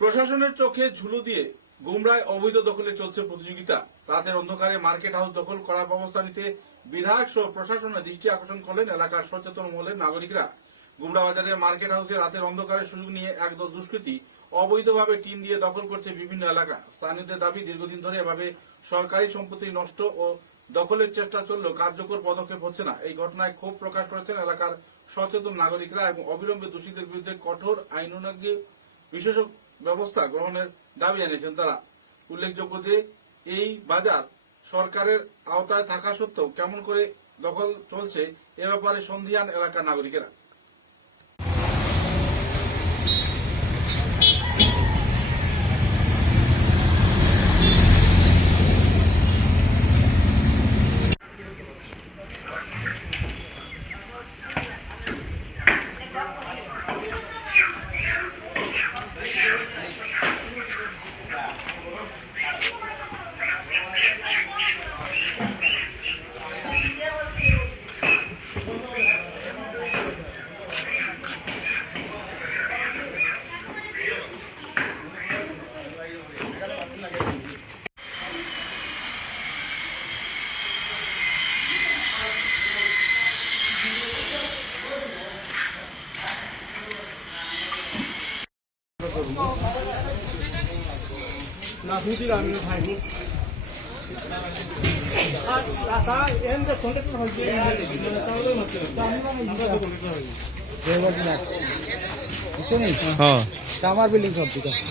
প্রশাসনের চোখে ঝুলো দিয়ে গুমরায় অবৈধ দখলে চলছে প্রতিযোগিতা। রাতের অন্ধকারে মার্কেট হাউস দখল করার ব্যবস্থা নিতে বিধায়ক সহ প্রশাসনের দৃষ্টি আকর্ষণ করলেন এলাকার সচেতন মহলের নাগরিকরা। গুমরা বাজারের মার্কেট হাউসে রাতের অন্ধকারের সুযোগ নিয়ে একদল দুষ্কৃতী অবৈধভাবে টিন দিয়ে দখল করছে বিভিন্ন এলাকা। স্থানীয়দের দাবি, দীর্ঘদিন ধরে এভাবে সরকারি সম্পত্তি নষ্ট ও দখলের চেষ্টা চললেও কার্যকর পদক্ষেপ হচ্ছে না। এই ঘটনায় ক্ষোভ প্রকাশ করেছেন এলাকার সচেতন নাগরিকরা এবং অবিলম্বে দোষীদের বিরুদ্ধে কঠোর আইনানুগ বিশেষ ব্যবস্থা গ্রহণের দাবি জানিয়েছেন তারা। উল্লেখযোগ্য যে এই বাজার সরকারের আওতায় থাকা সত্ত্বেও কেমন করে দখল চলছে এ ব্যাপারে সন্দিহান এলাকার নাগরিকেরা। না বুঝিলাম আমি ভাই তা এন্ড কন্টাক্ট হচ্ছে তাহলে হচ্ছে আমরা তো কন্টাক্ট হই জয় বাবু না কিছু নেই হ্যাঁ আমার বিল্ডিং সব ঠিক আছে।